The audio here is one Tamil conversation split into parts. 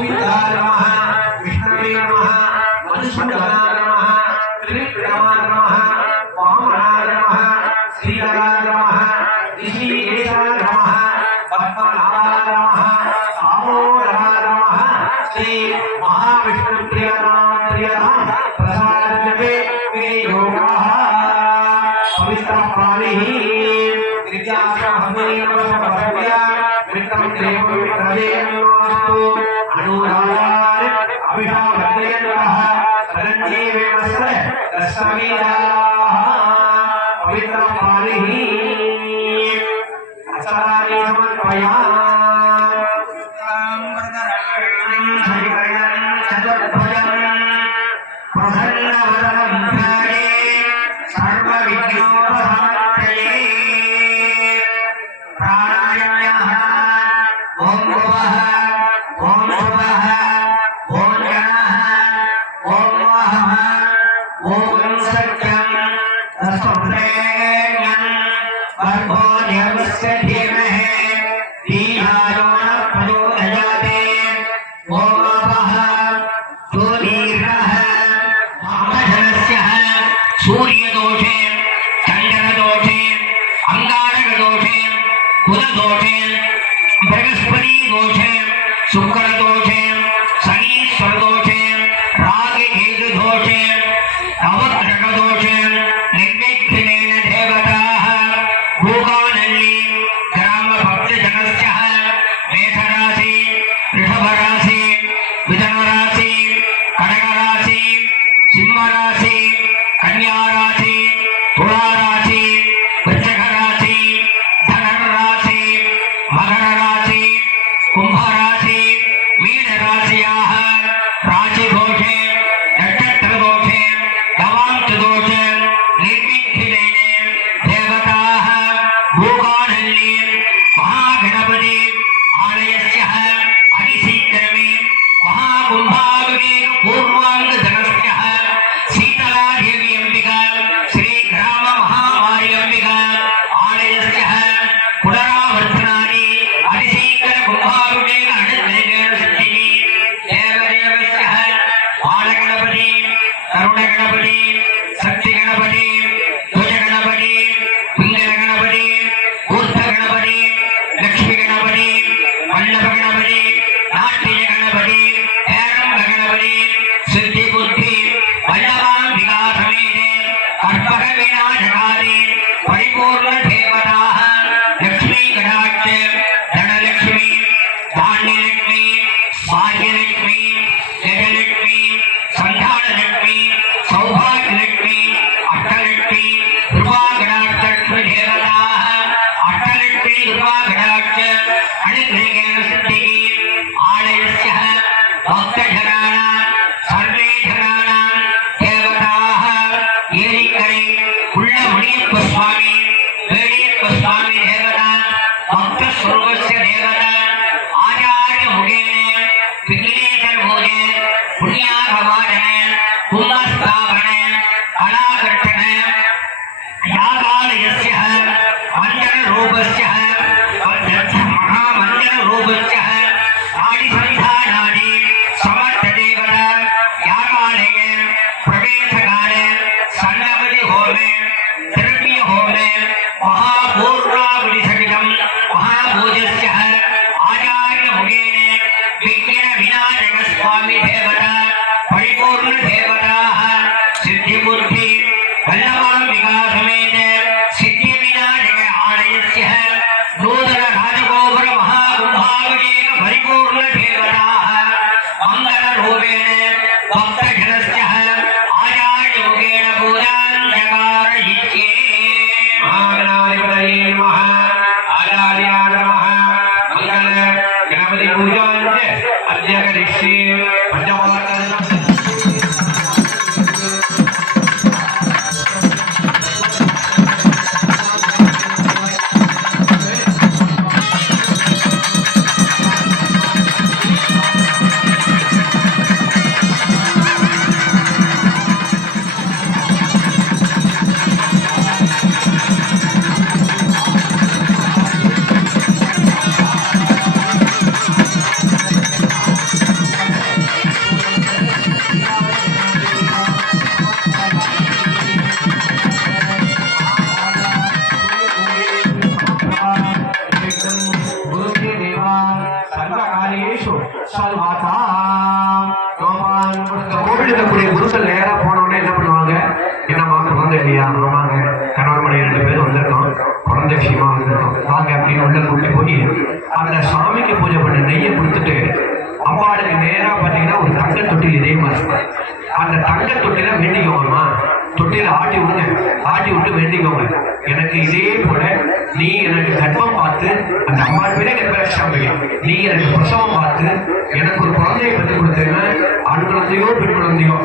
गोविंदाय नमः विष्णवे नमः मधुसूदनाय नमः त्रिविक्रमाय नमः वामनाय नमः श्रीधराय नमः ऋषिकेशाय नमः पद्मनाभाय नमः दामोदराय नमः श्री महाविष्णुप्रियनाम प्रसादजपे मे योगाः पवित्रपाणिः गिरिजासहस्रेण नमः विक्रम देवविक्रमेणस्तु अनुरागाय अभिषाभद्रयन्नः शरण्येवेमस्य दशमीराः पवित्रपाणिः अचराणि समर्पयामि सूर्यदोषे चंद्रदोषे अंगारकदोषे बुधदोषे बृहस्पति दोषे शुक्रदोषे शनीश्वरदोषे राहुकेतुदोषे नवग्रहदोषे निर्विघ्नेन देवताः भूगानल्ली ग्रामभक्तजनस्य मेषराशि वृषभराशि मिथुनराशि कनकराशि सिंहराशि कन्या राशि तुला राशि वृश्चिक राशि धनु राशि मकर राशि कुंभ राशि मीन राशियाः राशि दोषे नक्षत्र दोषे दवांश दोषे निर्विघ्नेन देवताः भूगानल्ली महागणपति आलयस्य अतिशीघ्रमे महाकुंभाभिषेक पूर्वांग जनस्य शीतला देवी अंबिका श्री ग्राम महामारी अंबिका आलयस्य पुनरावर्तनानि अतिशीघ्र कुंभाभिषेक अनुग्रहेण सिद्धिः देवदेवस्य बालगणपति तरुणगणपति शक्तिगणपति ध्वजगणपति पिङ्गलगणपति ऊर्ध्वगणपति लक्ष्मीगणपति वल्लभगणपति नाट्यगणपति हेरम्बगणपति सिद्धिबुद्धि वल्लभाम्बिका समेते कर्पक विनाशकारि परिपूर्ण देवताः लक्ष्मी कटाक्ष धनलक्ष्मी धान्यलक्ष्मी भाग्यलक्ष्मी जयलक्ष्मी संधानलक्ष्मी सौभाग्यलक्ष्मी अष्टलक्ष्मी कृपाकटाक्षलक्ष्मी देवताः अष्टलक्ष्मी कृपाकटाक्ष अनुग्रहेण सिद्धिः आलयस्य भक्तजनानां सर्वे जनानां देवताः येरिकरे कुल्लमुनियप्प स्वामी वेडियप्प स्वामी देवता भक्तस्वरूपस्य देवता आचार्यमुखेन विघ्नेश्वरपूजे पुण्यागवादन कुम्भस्थापन कलाकर्तन यागालयस्य मञ्जनरूपस्य महामञ्जनरूपस्य नाडिसन्धानादि समर्थदेवता यागालय प्रवेशकाले सन्नपति होमे द्रव्य होमे महापूर्णावलिसहितं महाभोजस्य आचार्यमुखेन विघ्न विनाशक स्वामी देवता परिपूर्ण देवताः सिद्धिबुद्धि वल्लभाम्बिका समेत सिद्धिविनाशक आलयस्य नूतन राजगोपुर महाकुंभाभिषेक परिपूर्ण देवताः मंगलरूपेण भक्तजनस्य आचार्यमुखेन पूजां चकारयिष्ये महागणाधिपतये नमः आचार्याय नमः मंगल गणपति पूजां च अद्य करिष्ये पंचवादन மாதா கோவில் இருக்கக்கூடிய குருக்கள் நேரா போனோடனே என்ன பண்ணுவாங்க? என்னம்மா குழந்தை இல்லையா? ஆமாங்க, கணவன் மனைவி 2 பேரும் வந்திருக்கோம், குழந்தை விஷயமா வந்திருக்கோம், வாங்க அப்படின்னு உள்ள கூட்டி போய் அந்த சாமிக்கு பூஜை பண்ணி நெய்யை கொடுத்துட்டு அம்பாளுக்கு நேரா பார்த்தீங்கன்னா ஒரு தங்க தொட்டில் இதே மாதிரி அந்த தங்க தொட்டில வேண்டிக்கோங்கம்மா, தொட்டில ஆட்டி விடுங்க, ஆட்டி விட்டு வேண்டிக்கோங்க, எனக்கு இதே போல நீ எனக்கு கர்ப்பம் பார்த்து அந்த அம்மா பேரே கர்ப்பரட்சாம்பிகை, நீ எனக்கு பிரசவம் பார்த்து எனக்கு ஒரு குழந்தையை பற்றி கொடுத்தேன்னா ஆண் குழந்தையோ பெண் குழந்தையோ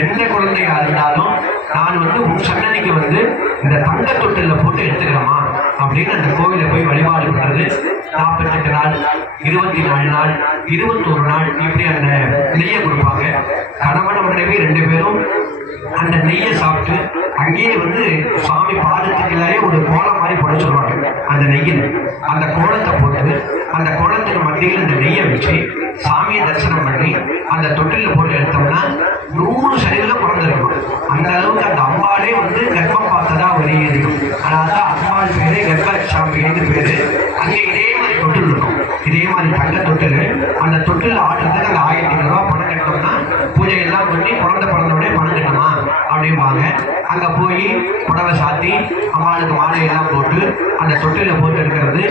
எந்த குழந்தையா இருந்தாலும் நான் உன் சன்னதிக்கு இந்த தங்க தொட்டில போட்டு எடுத்துக்கிறோமா அப்படின்னு அந்த கோவிலை போய் வழிபாடு பண்றது. 48 நாள், 24 நாள், 21 நாள் இப்படி அந்த நெய்யை கொடுப்பாங்க. கணவன் மனைவி 2 பேரும் அந்த நெய்யை சாப்பிட்டு அங்கேயே சுவாமி பாதத்துக்குள்ளே ஒரு கோலம் மாதிரி போட சொல்லுவாங்க. அந்த நெய்யில் அந்த கோலத்தை போட்டு அந்த கோலத்துக்கு மத்தியில் இந்த நெய்யை வச்சு சாமியை தரிசனம் பண்ணி அந்த தொட்டில போட்டு எடுத்தோம்னா 100 சதவீதம் பிறந்திருக்கும். அந்த அளவுக்கு அந்த அம்பாலே கர்ப்பம் பார்த்ததா வெளியேறியும். அதனால்தான் அம்பாள் பேரு கர்ப்பரட்சாம்பிகைன்னு பேரு. அங்கே இதே மாதிரி தொட்டில் இருக்கும், இதே மாதிரி தங்க தொட்டில். அந்த தொட்டில் ஆட்டுறதுக்கு அந்த 1000 ரூபா பணம் கட்டோம்னா பூஜை எல்லாம் பண்ணி பிறந்தவுடனே பணம் கட்டுமா அப்படிம்பாங்க. அங்கே போய் புடவை சாத்தி அம்மாளுக்கு மாலையெல்லாம் போட்டு அந்த தொட்டில போட்டு எடுக்கிறது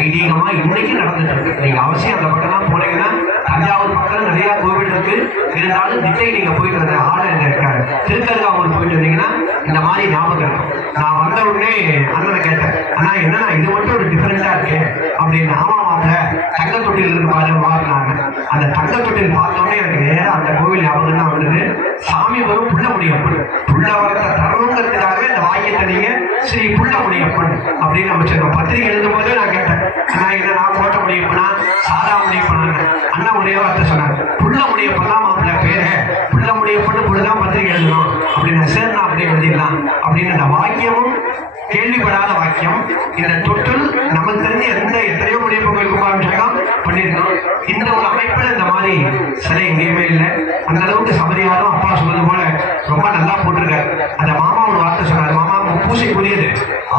ஐதீகமா இன்னைக்கு நடந்துட்டு இருக்கு. நீங்க அவசியம் அந்த பக்கம்லாம் போனீங்கன்னா தஞ்சாவூர் பக்கம் நிறைய கோவில் இருக்கு. இருந்தாலும் திட்டை நீங்க போயிட்டு வந்த ஆளை இருக்காரு திருக்கருகாவூர் போயிட்டு வந்தீங்கன்னா இந்த மாதிரி ஞாபகம் இருக்கும். நான் வந்த உடனே அண்ணனை கேட்டேன், ஆனா என்னன்னா இது மட்டும் ஒரு டிஃபரெண்டா இருக்கு அப்படின்னு. ஆமாவாங்க, தங்க தொட்டில் இருக்கு பாரு வாங்கினாங்க. அந்த தங்க தொட்டில் பார்த்தோன்னே எனக்கு நேரம் அந்த கோவில் ஞாபகம் தான் வந்தது. சாமி வரும் புள்ள முடியப்பன், புள்ள வரத்தை தரணுங்கிறதுக்காக இந்த வாக்கியத்தை நீங்க ஸ்ரீ புள்ள முடியப்பன் அப்படின்னு அமைச்சிருக்கோம். பத்திரிகை எழுதும் போதே நான் கேட்டேன், நான் என்ன நான் கோட்டை முடியப்பனா சாதா முடியப்பனாங்க. அண்ணா ஒரே வார்த்தை சொன்னாங்க, புள்ள முடியப்பன் தான் மாப்பிள்ள பேரு, புள்ள முடியப்பன்னு புள்ளதான் பத்திரிகை எழுதணும் அப்படின்னு. சரி நான் அப்படியே எழுதிடலாம் அப்படின்னு. இந்த வாக்கியமும் கேள்விப்படாத வாக்கியம். இந்த தொட்டில் நமக்கு தெரிஞ்சு எத்தனையோ முடியப்ப கோயில் கும்பாபிஷேகம் பண்ணியிருக்கோம். இந்த ஒரு அமைப்பில் இந்த மாதிரி சிலை எங்கேயுமே இல்லை. அந்த அளவுக்கு சபரியாரும் அப்பா சொன்னது போல ரொம்ப நல்லா போட்டிருக்காரு. அந்த மாமா ஒரு வார்த்தை சொன்னார், மாமா பூசைக்குரியது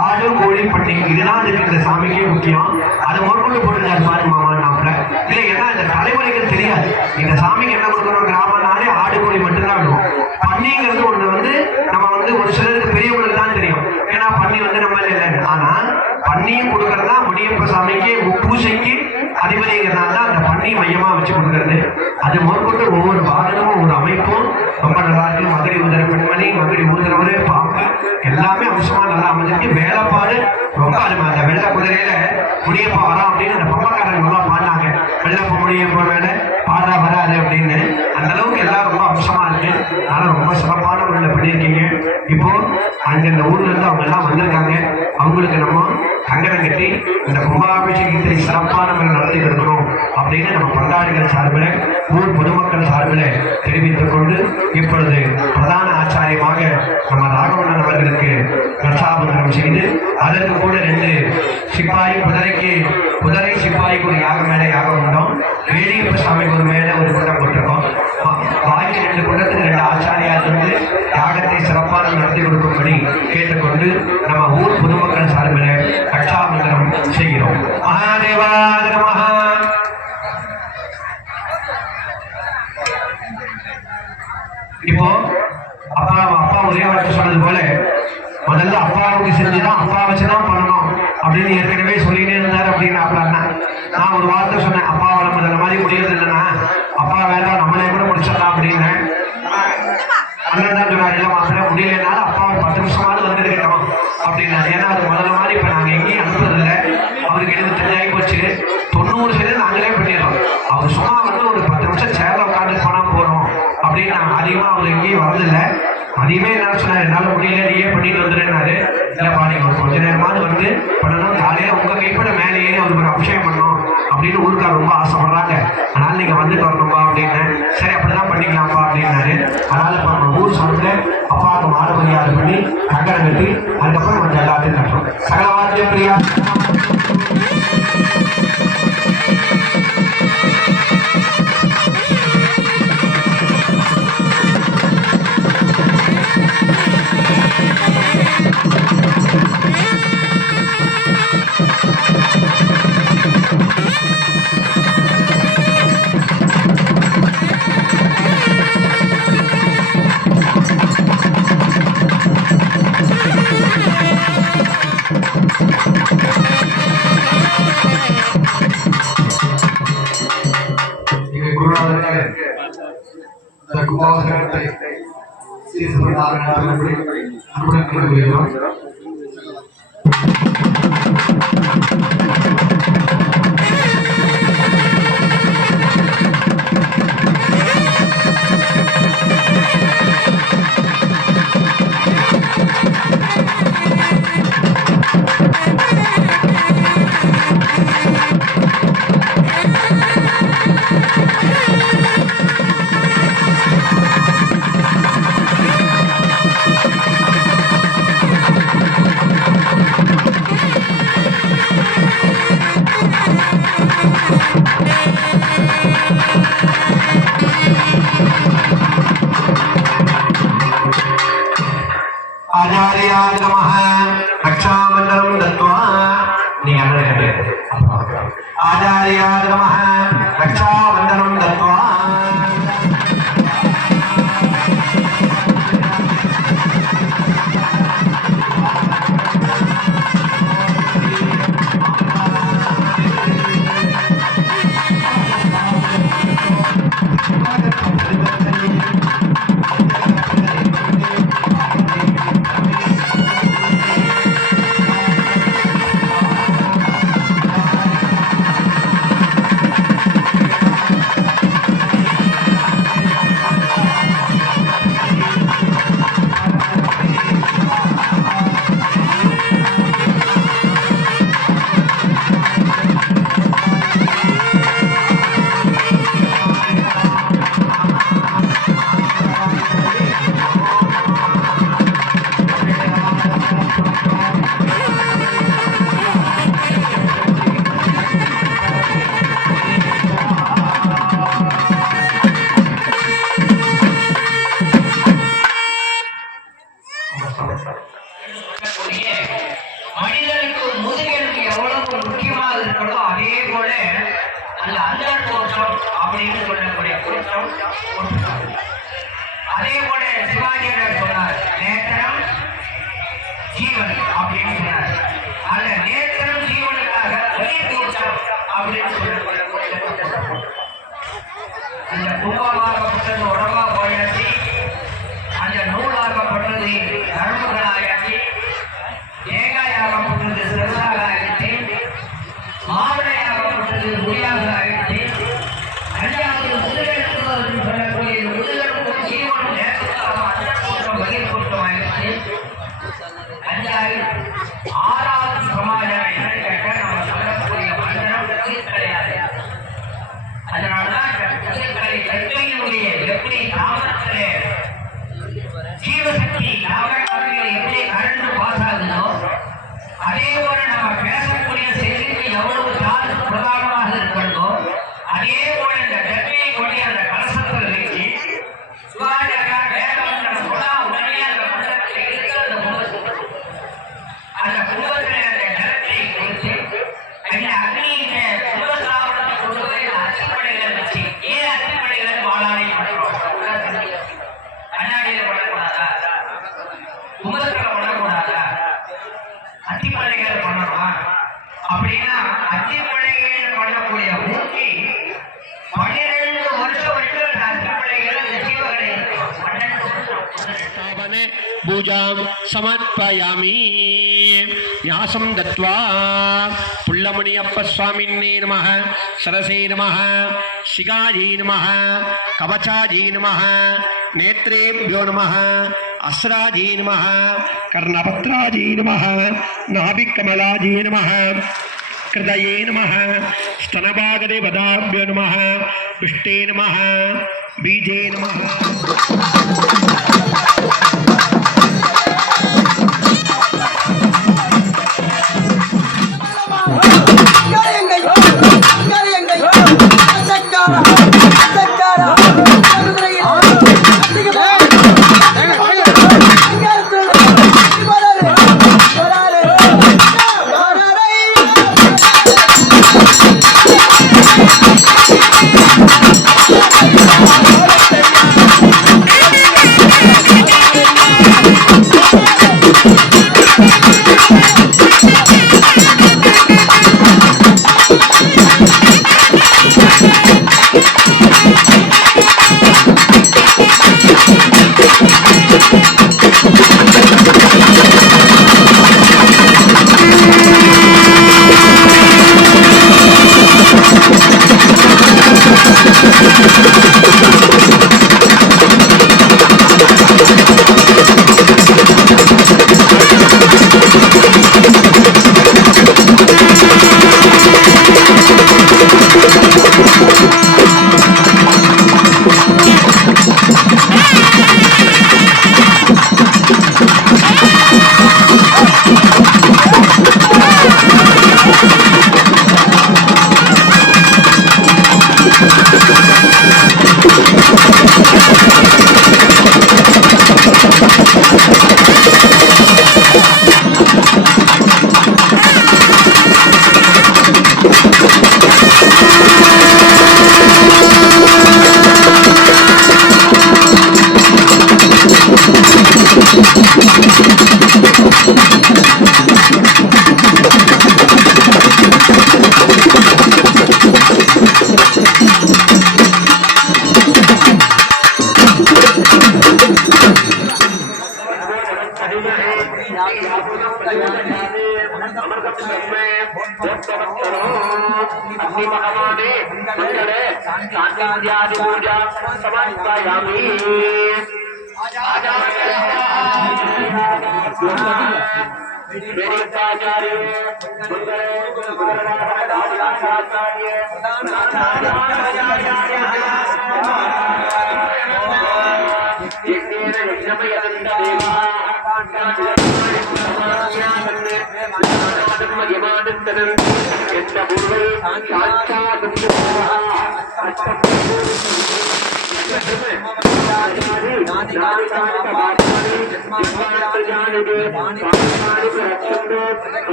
ஆடு கோழி பட்டி இதுதான் அதுக்கு இந்த சாமிக்கே முக்கியம், அதை முதற்கொண்டு போட்டிருக்காரு பாரு மாமா நாப்பில். இல்லை ஏன்னா இந்த தலைமுறைகள் தெரியாது இந்த சாமிக்கு என்ன கொடுக்கணும். கிராமம்னாலே ஆடு கோழி மட்டும்தான் விடுவோம். பன்னிங்கிறது ஒன்று நம்ம ஒரு சிலருக்கு பெரியவங்களுக்கு தான் தெரியும். ஏன்னா பன்னி நம்ம இல்லை. ஆனா பன்னியும் கொடுக்கறதா முடியப்ப சாமிக்கு பூசைக்கு அதிபதிங்கிறதால தான் அந்த பன்னி மையமா வச்சு கொடுக்கறது. அது முதற்கொண்டு ஒவ்வொரு வாகனமும் ஒரு அமைப்பும் ரொம்ப நல்லா இருக்கு. மதுரை ஊதர பெண்மணி, மதுரை ஊதரவரு, பாம்பு எல்லாமே அம்சமா நல்லா அமைஞ்சிருக்கு. வேலைப்பாடு ரொம்ப அருமை. அந்த வெள்ளை குதிரையில முடியப்பா வரோம் அப்படின்னு அந்த பம்பக்காரங்க நல்லா பாடினாங்க. வெள்ளப்ப முடியப்ப மேல பாடா வராது அப்படின்னு. அந்த அளவுக்கு எல்லாம் ரொம்ப அம்சமா இருக்கு. அதனால ரொம்ப சிறப்பான முறையில் பண்ணியிருக்கீங்க. இப்போ அங்க இந்த ஊர்ல இருந்து அவங்க எல்லாம் வந்திருக்காங்க. அவங்களுக்கு நம்ம கங்கணம் கட்டி இந்த கும்பாபிஷேகத்தை சிறப்பான முறையில் நடத்தி கொடுக்கணும் அப்படின்னு நம்ம பங்காளிகள் சார்பில் ஊர் பொதுமக்கள் சார்பில் தெரிவித்துக் கொண்டு இப்பொழுது பிரதான ஆச்சாரியமாக நம்ம ராகவண்ணன் அவர்களுக்கு பிரசாபனம் செய்து அதற்கு கூட 2 சிப்பாய் குதிரை சிப்பாய்க்கு ஒரு யாக மேலே யாகம் உண்டோம். வேலியப்ப சாமிக்கு ஒரு மேலே ஒரு குண்டம் போட்டிருக்கோம். பாக்கி 2 குண்டத்துக்கு 2 ஆச்சாரியார் யாகத்தை சிறப்பான நடத்தி கொடுக்கும்படி கேட்டுக்கொண்டு நம்ம ஊர் பொதுமக்கள் சார்பில் ரட்சாபந்தனம் செய்கிறோம். மகாதேவாய நமஹ. இப்போ அப்பா ஒரே வார்த்தை சொன்னது போல முதல்ல அப்பாவுக்கு செஞ்சுதான் அப்பா வச்சுதான் பண்ணணும் அப்படின்னு ஏற்கனவே சொல்லிட்டே இருந்தார் அப்படின்னு அப்படின்னா நான் ஒரு வார்த்தை சொன்னேன், அப்பாவை நம்ம இந்த மாதிரி முடியறது இல்லைன்னா அப்பா வேண்டாம் நம்மளே கூட முடிச்சிடலாம் அப்படின்னு. அண்ணன் தான் சொன்னார், இல்லை மாப்பிள்ள முடியலனாலும் அப்பாவை 10 நிமிஷமாவது வந்துருக்கட்டும் அப்படின்னாரு. ஏன்னா அது முதல்ல மாதிரி இப்போ நாங்கள் எங்கேயும் அனுப்புறதில்லை. அவருக்கு 75 ஆகி போச்சு. 90% நாங்களே பண்ணிடுறோம். அவர் சும்மா ஒரு 10 நிமிஷம் சேர்ல உட்காந்து போனால் போகிறோம் அப்படின்னு நாங்கள் அதிகமாக அவர் எங்கேயும் வரதில்லை. அதையுமே என்ன சொன்னார், என்னால் முடியல நீயே பண்ணிட்டு வந்துடுனாரு. இல்லைப்பா நீங்கள் கொஞ்ச நேரமாவது பண்ணணும், காலையில் உங்கள் கைப்பட மேலே ஏறி அவருக்கு ஒரு அபிஷேகம் பண்ணணும் அப்படின்னு ஊருக்கார் ரொம்ப ஆசைப்படுறாங்க. அதனால் நீங்கள் வந்துட்டு வரணும்பா அப்படின்னு. சரி அப்படிதான் பண்ணிக்கலாம்ப்பா அப்படின்னாரு. அதனால் இப்போ நம்ம ஊர் சார்பில் அப்பாவுக்கு மாடு மரியாதை பண்ணி கங்கணம் கட்டி அதுக்கப்புறம் கொஞ்சம் எல்லாத்தையும் கட்டுறோம். சகலவாத்திய பிரியா கும்பாபிஷேகத்தை சீர்சிறப்பாக நடத்துவதை அன்புடன் கேட்டுக்கொள்கிறோம். आचार्याय नमः रक्षाबंधनं दत्वा आचार्याय नमः रक्षाबंधनं दत्वा மனிதனுக்கு முதுகெலும்பு எவ்வளவு முக்கியமாக இருக்கிறதோ அதே போல அந்த அந்தர் தோற்றம் அப்படின்னு சொல்லக்கூடிய தோற்றம் அதே போல சிவாஜியர் சொன்னார் நேத்திரம் ஜீவன் அப்படின்னு சொன்னார். அந்த நேத்திரம் ஜீவனுக்காக ஒரே தோற்றம் அப்படின்னு சொல்லக்கூடிய அந்த கும்பமாகப்பட்டது உடம்பா போயாச்சு, அந்த நூலாகப்பட்டது நரம்புகளாயாச்சு, தேங்காயாகப்பட்டது சிறதாக ஆயிடுச்சு, மாவிளையாகப்பட்டது முடியாக ஆயிடுச்சு, அஞ்சாவது முதுகெலும்பு சொல்லக்கூடிய முதுகெலும்பு ஜீவனும் நேரத்துக்காக அந்த வகை கூட்டம் ஆயிடுச்சு. ஆறாவது சமாஜம் என்னன்னு கேட்ட நம்ம சொல்லக்கூடிய மந்திரம் கிடையாது. அதனாலதான் கற்கையினுடைய எப்படி தாமரத்திலே ஜீவசக்தி தாவரங்கள் எப்படி கரண்டு பாஸ் ஆகுதோ அதே போல நம்ம பேசக்கூடிய செய்திக்கு எவ்வளவு சார்ஜ் பிரதானமாக இருக்கிறதோ அதே போல இந்த கற்கையை கொண்டு அந்த கலசத்தில் வச்சு சுகாதார வேதம் சொன்னா உடனே அந்த மந்திரத்தில் இருக்கிற அந்த கும்பத்தில் அந்த நிலத்தை கொடுத்து அந்த அக்னியின் கும்பசாவரத்தை கொண்டு போய் அச்சுப்படைகள் வச்சு ஏன் அச்சுப்படைகள் வாழானை பண்றோம்? கண்ணாடியில பண்ணக்கூடாதா? கும்பத்துல பண்ணக்கூடாதா? அத்திப்படைகள் பண்ணணுமா? அப்படின்னா அத்திப்படைகள் பண்ணக்கூடிய மூர்த்தி 12 வருஷம் வரைக்கும் அத்திப்படைகள் ஜீவகளை 12 வருஷம் பூஜாம் சமர்ப்பயாமி. ஞாசம் தத்வா புல்லமணியப்ப சுவாமின்னே நமः, சரசே நமः, சிகாஜி நமः, கவசாஜி நமः, நேத்ரேभ्यो நமः, அஸ்ராஜி நமः, கர்ணபத்ராஜி நமः, நாபிகமலாஜி நமः, ஹிருதயே நமः, ஸ்தனபாகதேவதாभ्यो நமः, புஷ்டே நமः, பீஜே நமः. Thank you.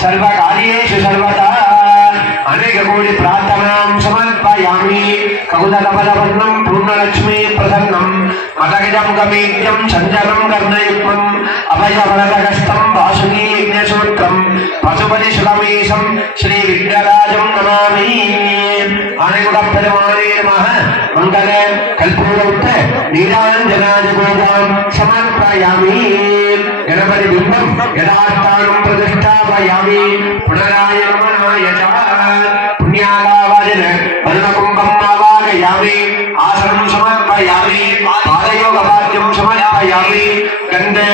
सर्वकार्येषु सर्वदा अनेककोटि प्रार्थनां समर्पयामि कौदलबलवर्णं पूर्णलक्ष्मी प्रसन्नं मदगिदं गमेद्यं चञ्चलं कर्णयुग्मम् अभयवरदहस्तं वासुकी यज्ञसूत्रं पशुपतिसुतमेशं श्रीविघ्नराजं नमामि आनेकुलपेरुमाने नमः मङ्गले कल्पूरौत्ते नीलाञ्जनादिगोदां समर्पयामि गणपति बिम्बं यथास्थानं प्रतिष्ठापयामि पुनराय नमनाय च पुण्यागावजन वर्णकुम्भं आवाहयामि आसनं समर्पयामि पादयोगवाद्यं समर्पयामि गन्धे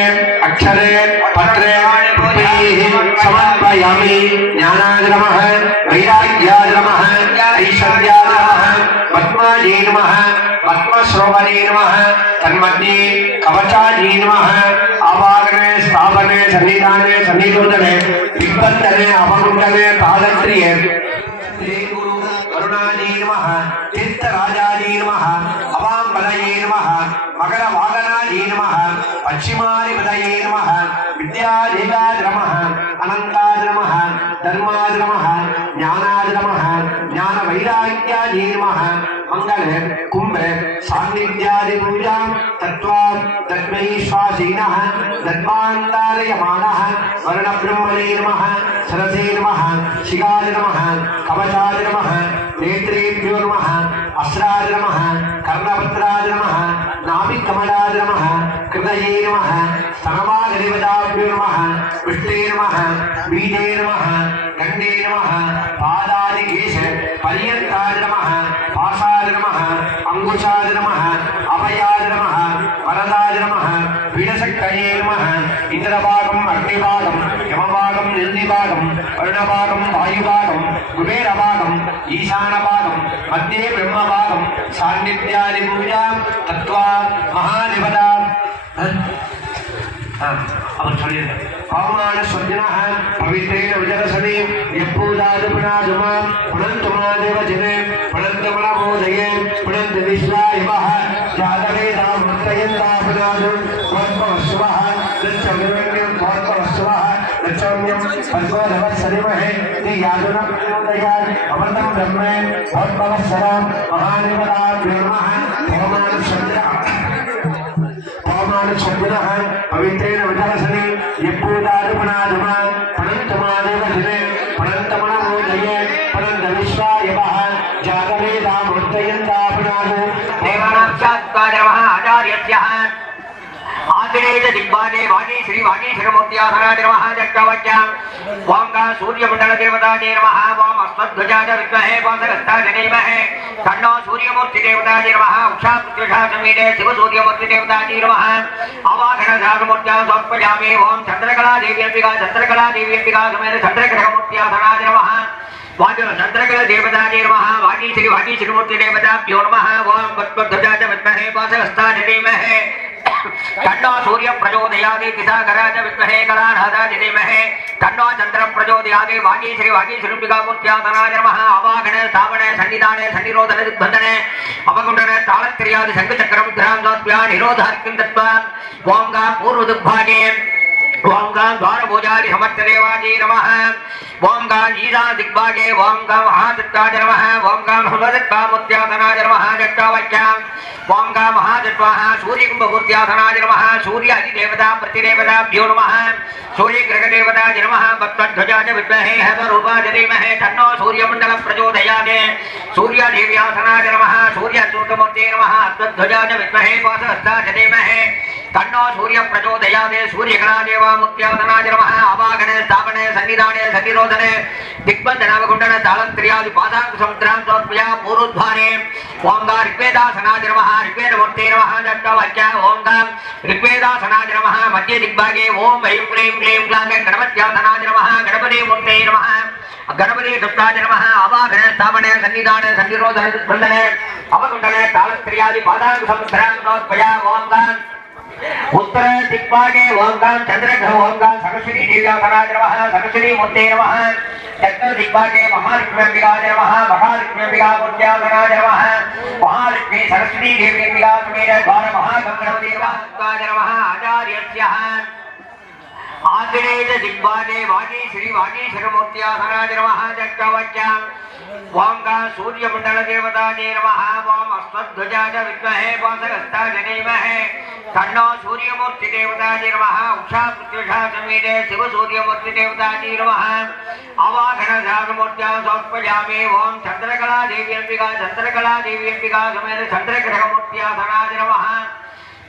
अक्षरे पत्रे पुष्पैः समर्पयामि ज्ञानाय नमः वैराग्याय नमः ऐश्वर्याय नमः पद्मायै नमः पद्मश्रवणे नमः तन्मध्ये कवचायै नमः आवाहने स्थापने सन्निधाने सन्निधोदने विपत्तने अपमुण्डने कालत्रिये श्री गुरु करुणाजी नमः तीर्थराजाजी नमः अवाम्बलये नमः मकरवाहनाजी नमः पश्चिमाधिपतये नमः विद्याधिकाय नमः अनन्ताय नमः धर्माय नमः ज्ञानाय नमः ज्ञानवैराग्याय नमः मंगल कुंभ सान्निध्यादि पूजा तत्वा तस्मै श्वासीनः दत्वान्तारयमानः वर्ण ब्रह्मणे नमः सरसे नमः शिखाय नमः कवचाय नमः नेत्रेभ्यो नमः अस्राय नमः कर्णपत्राय नमः नाभिकमलाय नमः हृदये नमः स्तनभागदेवताभ्यो नमः विष्णे नमः बीजे नमः गण्डे नमः पादादिकेश पर्यन्ताय नमः पाशाय नमः अंकुशाय नमः अभयाय नमः वरदाय नमः वीरशक्तये नमः इंद्रभागम् अग्निभागम् यमभागम् निन्दिभागम् वरुणभागम् वायुभागम् कुबेरभागम् ईशानभागम् मध्ये ब्रह्मभागम् सान्निध्यादि पूजा तत्वा महादेवता அவர் சொல்லியிருக்கார் பவமான சொஜ்ஜனः பவித்ரேன விஜரசனே யப்பூதாது புனாதுமா புனந்துமா தேவஜனே புனந்தமலமோதயே புனந்து விஸ்வாயவः ஜாதவேதா மந்த்ரயந்தா புனாது கோத்மவஸ்வः லட்சமிரண்யம் கோத்மவஸ்வः லட்சம்யம் பத்மதவத்சரிமஹே தி யாதுனம் பிரயோதயாத் அமர்தம் பிரம்மே கோத்மவஸ்வரம் மகாநிவதாभ्यो नमः பவமான சொஜ்ஜனः शब्दः पवित्रेण विजरसने यपूदारुपणादुमा पणन्तमादेवजने पणन्तमनमोदये पणन्त विश्वायवः जातवेदामूर्तयन्तापणादु देवानाक्षात्कारवः आचार्यस्यः आदिनेज दिग्बाजे वाणी श्री वागीश्वरमूर्त्याधराज नमः जगवज्ञां वांगा सूर्यमंडल देवताजे नमः वाम अस्मद्ध्वजाज विद्महे वासगस्ताज धीमहि तन्नो सूर्यमूर्ति देवताजे नमः उषा पृथ्वीषा समीरे शिव सूर्यमूर्ति देवताजे नमः अवाघन धातुमूर्त्या समर्पयामि ओम चंद्रकला देवी अंबिका समेत चंद्रग्रहमूर्त्याधराज नमः वाजो चंद्रकला देवताजे नमः वागीश्वरमूर्ति देवताभ्यो नमः ओम पद्मध्वजाज विद्महे वासगस्ताज धीमहि तन्नो सूर्य प्रचोदयादि दिशाकराज विद्महे कलानादाज धीमहि तन्नो चंद्र प्रचोदयादि वागीश्वरमूर्त्याधराज नमः अवागण स्थापन सन्निधाने सन्निरोधन दिग्बन्धने अवकुण्डने तालत्रियादि शंखचक्रं ध्रांसोत्प्या निरोधार्किं दत्त्वा ओंगा पूर्वदिग्भागे ओंगा द्वारभुजादि समर्थदेवाजी नमः ओंगा ईशा दिग्भागे ओंगा महादत्ताज नमः ओंगा भगवदत्तामूर्त्याधराज नमः जट्टावक्यां ओंगा महादत्वाः सूर्यकुम्भमूर्त्याधराज नमः सूर्य अधिदेवता प्रतिदेवताभ्यो नमः सूर्यग्रहदेवताज नमः पद्मध्वजाज विद्महे हेमरूपाज धीमहि तन्नो सूर्यमण्डल प्रचोदयात् सूर्यदेव्यासनाज नमः सूर्यसूर्यमूर्ते नमः पद्मध्वजाज विद्महे वासगस्ताज धीमहि तन्नो सूर्य प्रचोदयात् सूर्यकलादेवामूर्त्याधराज नमः अवागणे स्थापने सन्निधाने सन्निरोधने दिग्बन्धनावकुण्डने तालन्त्र्यादि पादाङ्कुसमुद्रां समर्पया पूर्वोद्वारे ओंगा ऋग्वेदासनाज नमः ऋग्वेदमूर्ते नमः दत्तवाक्या ओंगा ऋग्वेदासनाज नमः मध्ये दिग्भागे ओम ऐं क्लीं क्लीं क्लां गणपत्यासनाज नमः गणपतिमूर्ते नमः गणपति दत्ताज नमः अवाघने स्थापने सन्निधाने सन्निरोधने दिग्बन्धने अवकुण्डने तालन्त्र्यादि पादाङ्कुसमुद्रां समर्पया ओंगा उत्तर दिक्पागे ओंकार चंद्रग्रह ओंकार सरस्वती देव्याधराज नमः सरस्वती मूर्ते नमः दक्षिण दिक्पागे महालक्ष्म्यंबिकाज नमः महालक्ष्म्यंबिकामूर्त्याधराज नमः महालक्ष्मी सरस्वती देव्यंबिका समेत द्वार महागणपतिदेवताज नमः आचार्यस्यः आदिनेज दिग्बाजे वागी श्री वागीश्वरमूर्त्याधराज नमः जगवज्ञां वांगा सूर्यमंडल देवताजे नमः वाम अस्मद्ध्वजाज विद्महे वासगस्ताज धीमहि तन्नो सूर्यमूर्ति देवताजे नमः उषा पृथ्वीषा समीरे शिव सूर्यमूर्ति देवताजे नमः अवाघन धातुमूर्त्या समर्पयामि ओम चंद्रकला देवी अंबिका समेत चंद्रग्रहमूर्त्याधराज नमः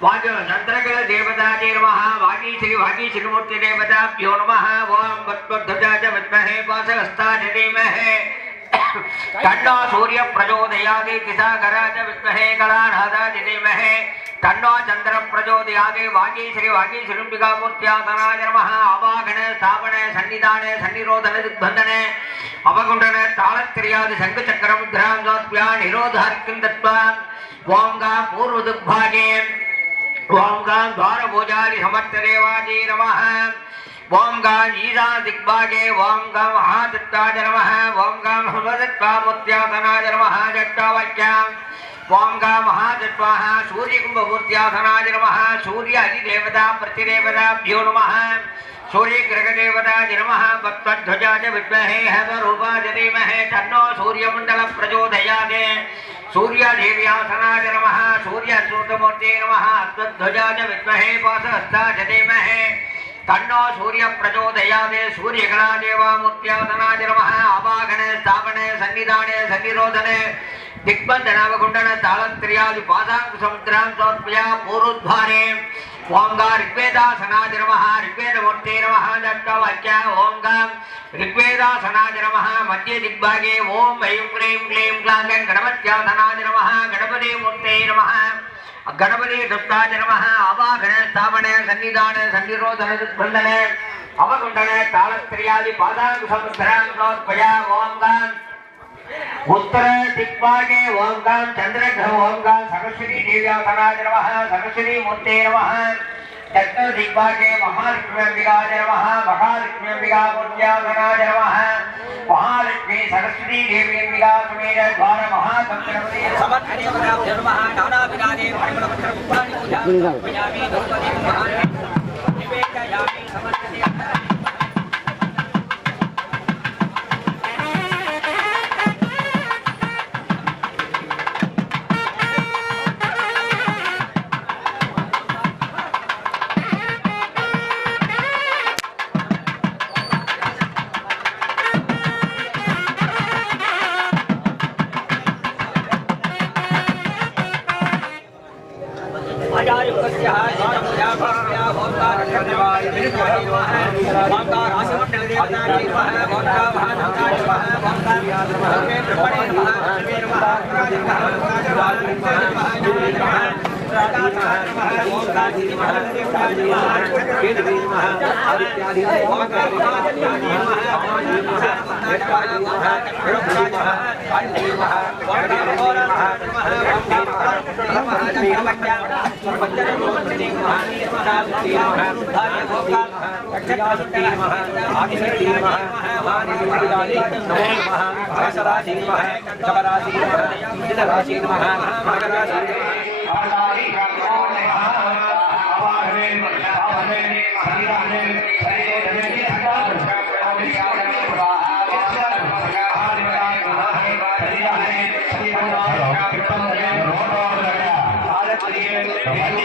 वाजो चंद्रकला देवताजे नमः वागीश्वरमूर्ति देवताभ्यो नमः ओम पद्मध्वजाज विद्महे वासगस्ताज धीमहि तन्नो सूर्य प्रचोदयात् दिशाकराज विद्महे कलानादाज धीमहि तन्नो चंद्र प्रचोदयात् वागीश्वरमूर्त्याधराज नमः अवागणे स्थापने सन्निधाने सन्निरोधने दिग्बन्धने अवकुण्डने तालत्रियादि शंखचक्रं ध्रांसोत्प्या निरोधार्किं दत्त्वा ओंगा पूर्वदिग्भागे ओंगा द्वारभुजादि समर्थदेवाजी नमः ओंगा ईशा दिग्भागे ओंगा महादत्ताज नमः ओंगा भगवदत्तामूर्त्याधराज नमः जट्टावक्यां ओंगा महादत्वाः सूर्यकुम्भमूर्त्याधराज नमः सूर्य अधिदेवता प्रतिदेवताभ्यो नमः सूर्यग्रहदेवताज नमः पद्मध्वजाज विद्महे हेमरूपाज धीमहि तन्नो सूर्यमण्डल प्रचोदयात् सूर्यदेव्यासनाय नमः सूर्यसूतमूर्ते नमः अश्वध्वजाय विद्महे पाशहस्ताय धीमहि तन्नो सूर्य प्रचोदयात् सूर्यकलादेवामूर्त्यासनाय नमः आवाहने स्थापने सन्निधाने सन्निरोधने दिग्बन्धनावकुण्डन तालत्रियादि पादाङ्कुसमुद्रां समर्पया पूर्वद्वारे ओंकार ऋग्वेदासनाय नमः ऋग्वेदमूर्ते नमः दत्तवाक्य ओंकार ऋग्वेदासनाय नमः मध्य दिग्भागे ओम ऐं क्लीं क्लीं क्लां गणपत्यासनाय नमः गणपतिमूर्ते नमः गणपति दत्ताय नमः आवाहने स्थापने सन्निधाने सन्निरोधने दिग्बन्धने अवकुण्डने तालत्रियादि पादाङ्कुसमुद्रां समर्पया ओंकार उत्तर दिग्भागे ओंकार चंद्रग्रह ओंकार सरस्वती देव्यासनाय नमः सरस्वती मूर्ते नमः दक्षिण दिग्भागे महालक्ष्म्यंबिकाय नमः महालक्ष्म्यंबिकामूर्त्यासनाय नमः महालक्ष्मी सरस्वती देव्यंबिका समेत द्वार महासंगणपति समर्थने नमः नानाविधाने परिमलपत्रपुष्पाणि पूजयामि द्रौपदी निवेदयामि समर्थने Hello.